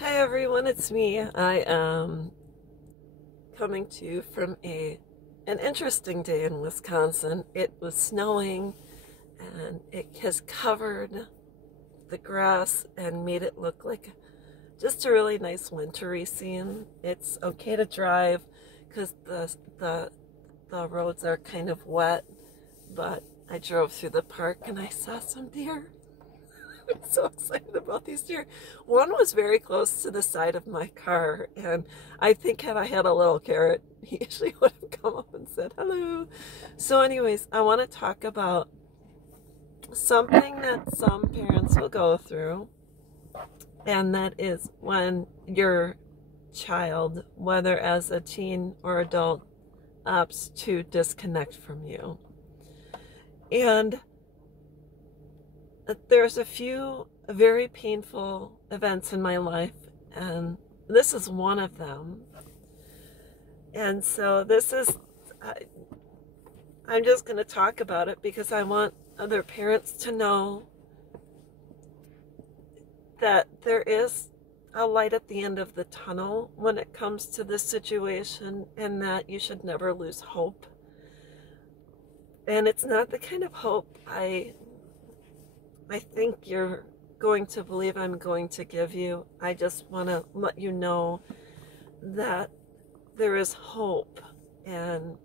Hi everyone, it's me. I am coming to you from an interesting day in Wisconsin. It was snowing and it has covered the grass and made it look like just a really nice wintry scene. It's okay to drive because the roads are kind of wet, but I drove through the park and I saw some deer. I'm so excited about these deer. One was very close to the side of my car, and I think had I had a little carrot, he actually would have come up and said hello. So, anyways, I want to talk about something that some parents will go through, and that is when your child, whether as a teen or adult, opts to disconnect from you. And there's a few very painful events in my life, and this is one of them. And so I'm just going to talk about it because I want other parents to know that there is a light at the end of the tunnel when it comes to this situation, and that you should never lose hope. And it's not the kind of hope I think you're going to believe I'm going to give you. I just want to let you know that there is hope and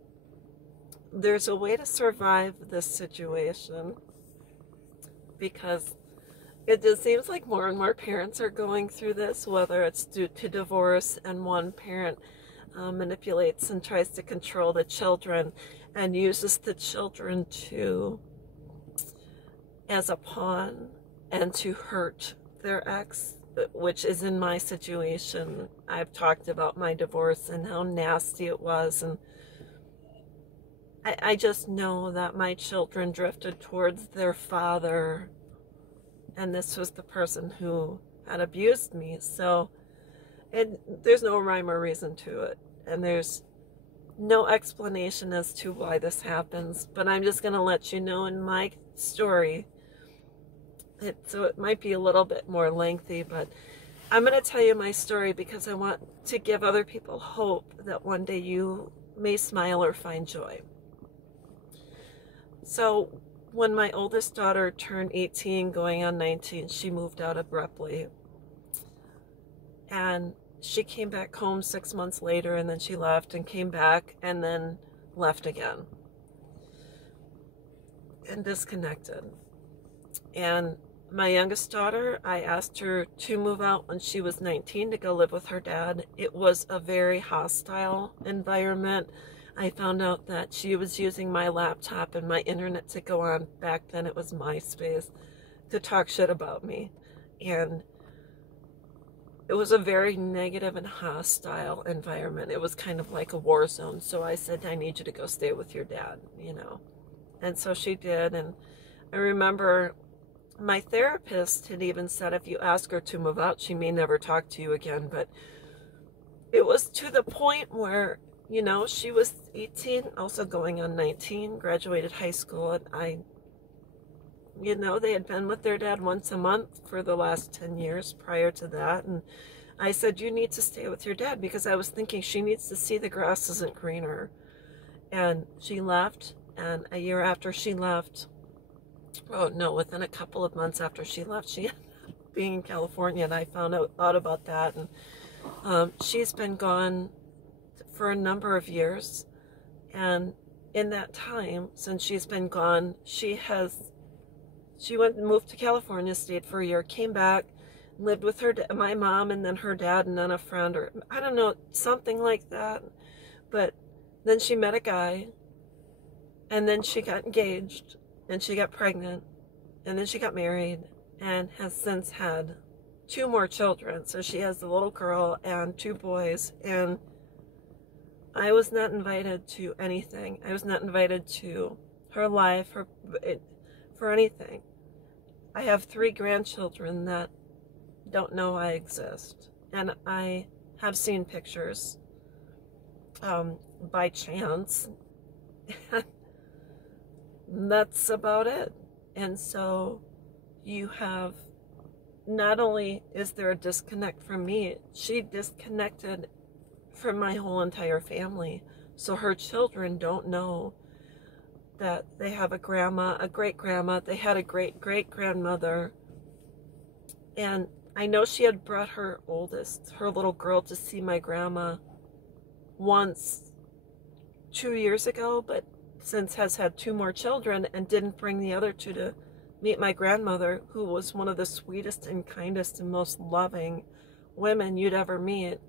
there's a way to survive this situation, because it just seems like more and more parents are going through this, whether it's due to divorce and one parent manipulates and tries to control the children and uses the children as a pawn and to hurt their ex, which is in my situation. I've talked about my divorce and how nasty it was, and I just know that my children drifted towards their father, and this was the person who had abused me. So there's no rhyme or reason to it, and there's no explanation as to why this happens, but I'm just going to let you know in my story. So it might be a little bit more lengthy, but I'm going to tell you my story because I want to give other people hope that one day you may smile or find joy. So when my oldest daughter turned 18, going on 19, she moved out abruptly. And she came back home 6 months later, and then she left and came back and then left again and disconnected. And my youngest daughter, I asked her to move out when she was 19 to go live with her dad. It was a very hostile environment. I found out that she was using my laptop and my internet to go on, back then it was MySpace, to talk shit about me. And it was a very negative and hostile environment. It was kind of like a war zone. So I said, I need you to go stay with your dad, you know. And so she did. And I remember my therapist had even said if you ask her to move out, she may never talk to you again. But it was to the point where, you know, she was 18, also going on 19, graduated high school, and they had been with their dad once a month for the last 10 years prior to that. And I said, you need to stay with your dad, because I was thinking she needs to see the grass isn't greener. And she left, and a year after she left, oh no, within a couple of months after she left, she ended up being in California, and I found out about that. And she's been gone for a number of years. And in that time, since she's been gone, she went and moved to California, stayed for a year, came back, lived with my mom, and then her dad, and then a friend, or I don't know, something like that. But then she met a guy, and then she got engaged, and she got pregnant, and then she got married, and has since had 2 more children. So she has a little girl and 2 boys, and I was not invited to anything. I was not invited to her life, for anything. I have 3 grandchildren that don't know I exist, and I have seen pictures by chance. That's about it. And so you have not only is there a disconnect from me, she disconnected from my whole entire family. So her children don't know that they have a grandma, a great grandma, they had a great great grandmother. And I know she had brought her oldest, her little girl, to see my grandma once 2 years ago, but since has had two more children and didn't bring the other two to meet my grandmother, who was one of the sweetest and kindest and most loving women you'd ever meet.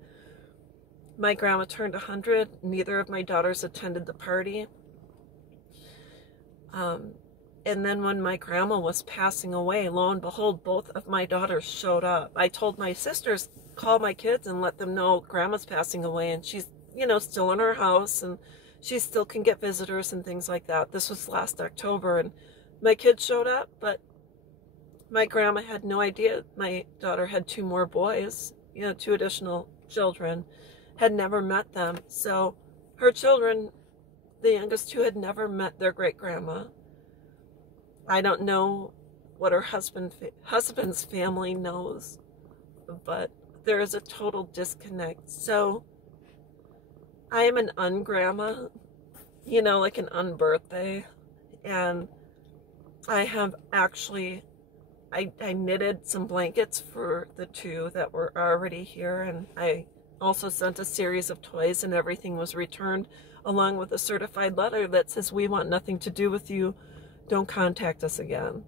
My grandma turned 100. Neither of my daughters attended the party. And then when my grandma was passing away, lo and behold, both of my daughters showed up. I told my sisters, call my kids and let them know grandma's passing away, and she's, still in her house, and she still can get visitors and things like that. This was last October, and my kids showed up, but my grandma had no idea my daughter had two more boys, two additional children, had never met them. So her children, the youngest two, had never met their great-grandma. I don't know what her husband's family knows, but there is a total disconnect. So I am an ungrandma, like an unbirthday, and I have actually, I knitted some blankets for the two that were already here, and I also sent a series of toys, and everything was returned along with a certified letter that says, we want nothing to do with you. Don't contact us again.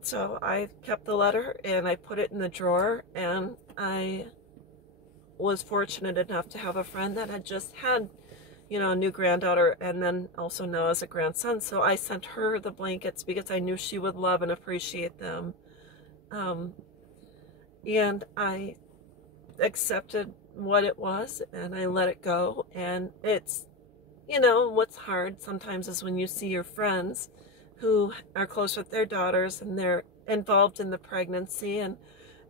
So I kept the letter and I put it in the drawer, and I was fortunate enough to have a friend that had just had, a new granddaughter, and then also now as a grandson. So I sent her the blankets because I knew she would love and appreciate them. And I accepted what it was and I let it go. And it's, what's hard sometimes is when you see your friends who are close with their daughters and they're involved in the pregnancy and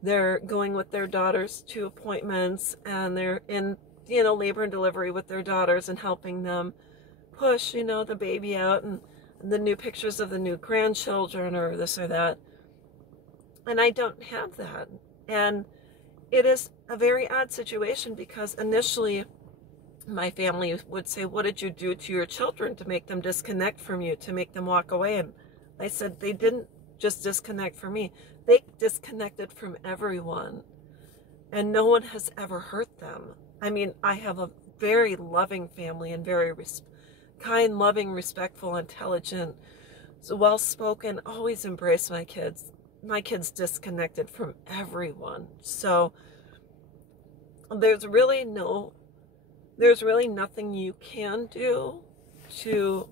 they're going with their daughters to appointments and they're in, labor and delivery with their daughters and helping them push, the baby out, and the new pictures of the new grandchildren or this or that. And I don't have that. And it is a very odd situation because initially my family would say, what did you do to your children to make them disconnect from you, to make them walk away? And I said, they didn't just disconnect from me. They disconnected from everyone. And no one has ever hurt them. I mean, I have a very loving family and very kind, loving, respectful, intelligent, well-spoken, always embrace my kids. My kids disconnected from everyone. So there's really nothing you can do to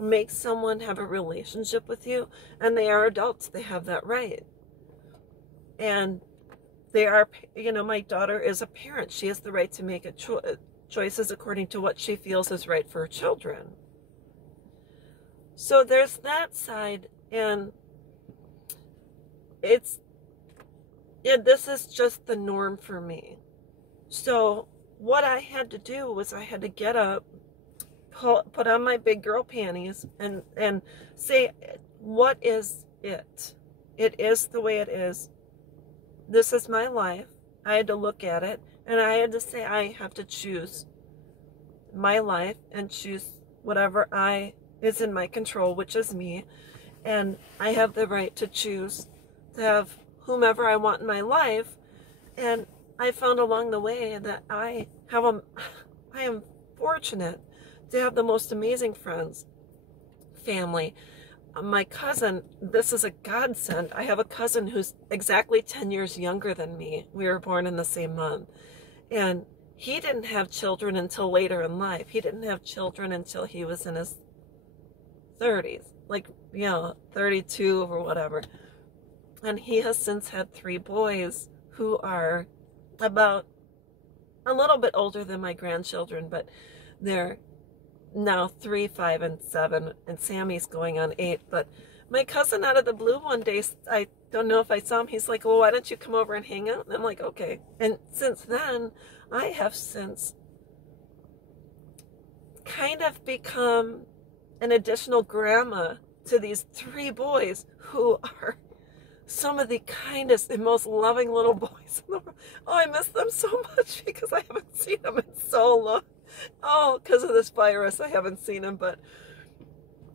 make someone have a relationship with you. And they are adults. They have that right. And they are, my daughter is a parent. She has the right to make choices according to what she feels is right for her children. So there's that side. And this is just the norm for me. So what I had to do was I had to get up, put on my big girl panties, and say, what is it? It is the way it is. This is my life. I had to look at it, and I had to say I have to choose my life and choose whatever is in my control, which is me. And I have the right to choose to have whomever I want in my life. And I found along the way that I am fortunate to have the most amazing friends, family. My cousin, this is a godsend. I have a cousin who's exactly 10 years younger than me. We were born in the same month. And he didn't have children until later in life. He didn't have children until he was in his 30s, 32 or whatever. And he has since had 3 boys who are about a little bit older than my grandchildren, but they're now 3, 5, and 7, and Sammy's going on 8. But my cousin, out of the blue one day, I don't know if I saw him, he's like, well, why don't you come over and hang out? And I'm like, okay. And since then, I have since kind of become an additional grandma to these 3 boys who are some of the kindest and most loving little boys in the world. Oh, I miss them so much because I haven't seen them in so long. Oh, because of this virus, I haven't seen them. But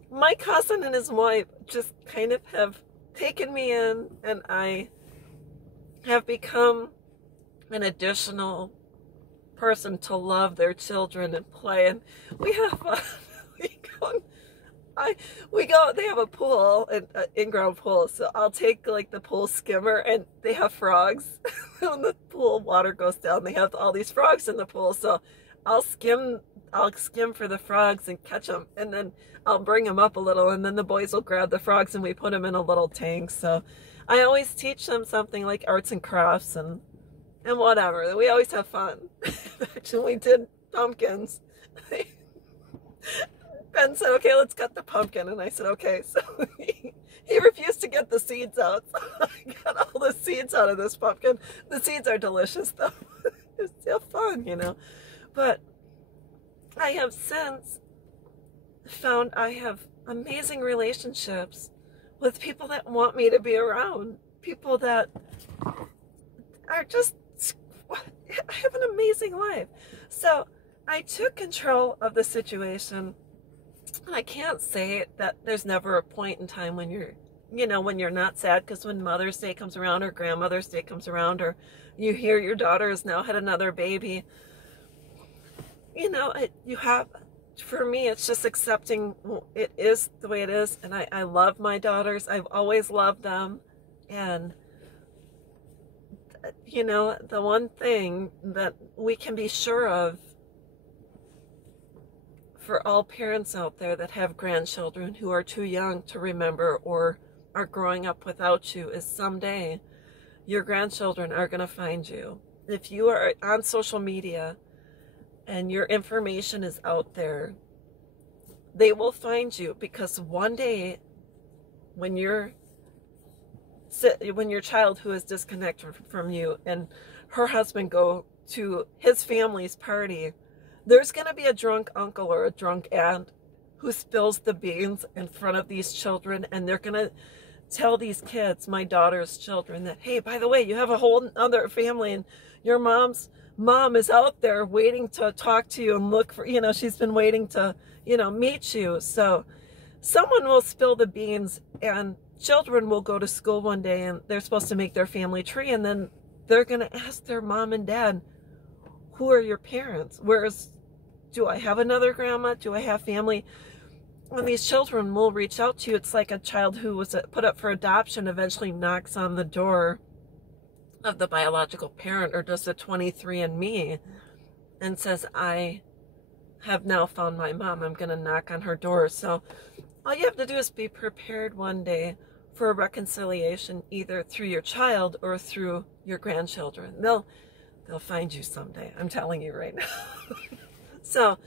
my cousin and his wife just kind of have taken me in, and I have become an additional person to love their children and play. And we have we go, they have a pool, an in-ground pool, so I'll take like the pool skimmer, and they have frogs. When the pool water goes down, they have all these frogs in the pool, so I'll skim for the frogs and catch them, and then I'll bring them up a little, and then the boys will grab the frogs and we put them in a little tank. So I always teach them something like arts and crafts and whatever. We always have fun. Actually, we did pumpkins. Ben said, okay, let's cut the pumpkin. And I said, okay. So he refused to get the seeds out. So I got all the seeds out of this pumpkin. The seeds are delicious, though. It's still fun, you know. But I have since found I have amazing relationships with people that want me to be around. People that are just, I have an amazing life. So I took control of the situation. I can't say that there's never a point in time when you're, you know, when you're not sad, because when Mother's Day comes around or Grandmother's Day comes around, or you hear your daughter has now had another baby, you know, for me, it's just accepting it is the way it is. And I love my daughters. I've always loved them. And, you know, the one thing that we can be sure of, for all parents out there that have grandchildren who are too young to remember or are growing up without you, is someday your grandchildren are going to find you. If you are on social media and your information is out there, they will find you, because one day when your child who is disconnected from you and her husband go to his family's party, there's going to be a drunk uncle or a drunk aunt who spills the beans in front of these children, and they're going to tell these kids, my daughter's children, that, hey, by the way, you have a whole other family, and your mom's mom is out there waiting to talk to you and look for, you know, she's been waiting to, you know, meet you. So someone will spill the beans, and children will go to school one day, and they're supposed to make their family tree, and then they're going to ask their mom and dad, who are your parents? Do I have another grandma? Do I have family? When these children will reach out to you, it's like a child who was put up for adoption eventually knocks on the door of the biological parent, or does a 23andMe and says, I have now found my mom. I'm going to knock on her door. So all you have to do is be prepared one day for a reconciliation, either through your child or through your grandchildren. They'll find you someday. I'm telling you right now. So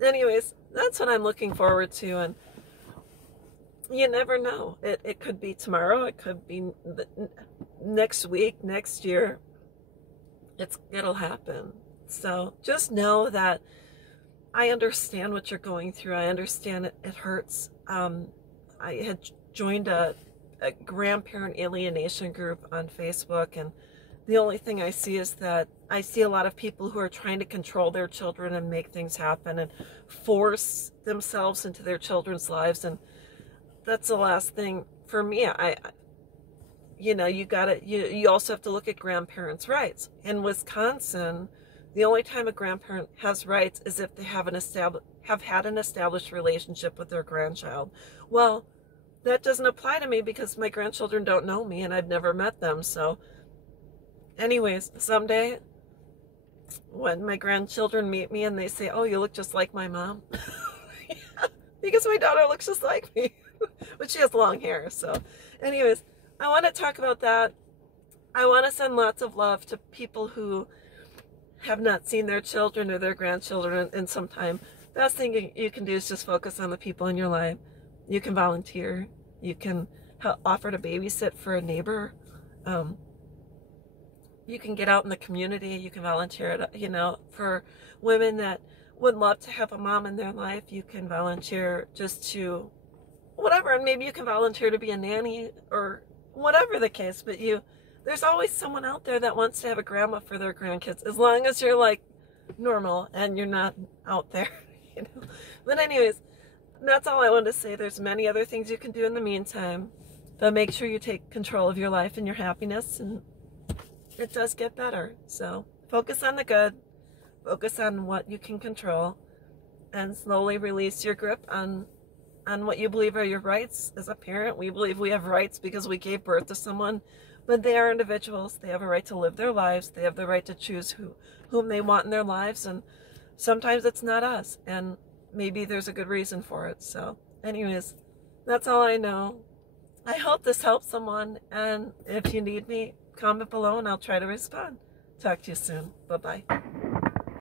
anyways, that's what I'm looking forward to. And you never know. It could be tomorrow. It could be next week, next year. It'll happen. So just know that I understand what you're going through. I understand it hurts. I had joined a grandparent alienation group on Facebook, and the only thing I see is that I see a lot of people who are trying to control their children and make things happen and force themselves into their children's lives. And that's the last thing for me. You know, you also have to look at grandparents' rights. In Wisconsin, the only time a grandparent has rights is if they have had an established relationship with their grandchild. Well, that doesn't apply to me because my grandchildren don't know me and I've never met them. So anyways, someday when my grandchildren meet me and they say, oh, you look just like my mom. Yeah, because my daughter looks just like me, but she has long hair. So anyways, I want to talk about that. I want to send lots of love to people who have not seen their children or their grandchildren in some time. Best thing you can do is just focus on the people in your life. You can volunteer. You can offer to babysit for a neighbor. You can get out in the community. You can volunteer, you know, for women that would love to have a mom in their life. You can volunteer just to whatever, and maybe you can volunteer to be a nanny or whatever the case, but there's always someone out there that wants to have a grandma for their grandkids, as long as you're like normal and you're not out there, you know. But anyways, that's all I wanted to say. There's many other things you can do in the meantime, but make sure you take control of your life and your happiness, and it does get better. So focus on the good, focus on what you can control, and slowly release your grip on what you believe are your rights. As a parent, we believe we have rights because we gave birth to someone, but they are individuals. They have a right to live their lives. They have the right to choose whom they want in their lives, and sometimes it's not us, and maybe there's a good reason for it. So anyways, that's all I know. I hope this helps someone, and if you need me, comment below and I'll try to respond. Talk to you soon. Bye-bye.